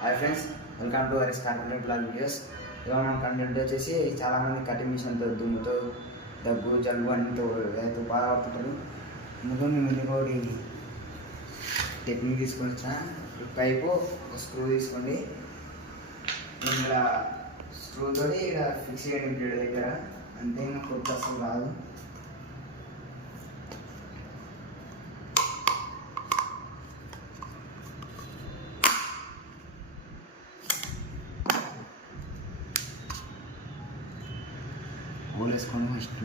Hi friends, welcome to Haris carpenter blog videos. ఇవాళ మన content వచ్చేసి చాలామంది కటింగ్ మిషన్తో దుమ్ముతో దగ్గు జలుబు అన్నితో రైతు బాధపడుతుంటారు. అందుకు మేము ఇంకోటి టెక్నిక్ తీసుకొని వచ్చిన పైపు స్క్రూ తీసుకోండి. ఇలా స్క్రూతో ఇక్కడ ఫిక్స్ చేయండి బ్లేడ్ దగ్గర, అంతే. ఇంకా కొత్త అసలు రాదు. హోల్ వేసుకోండి ఫస్ట్.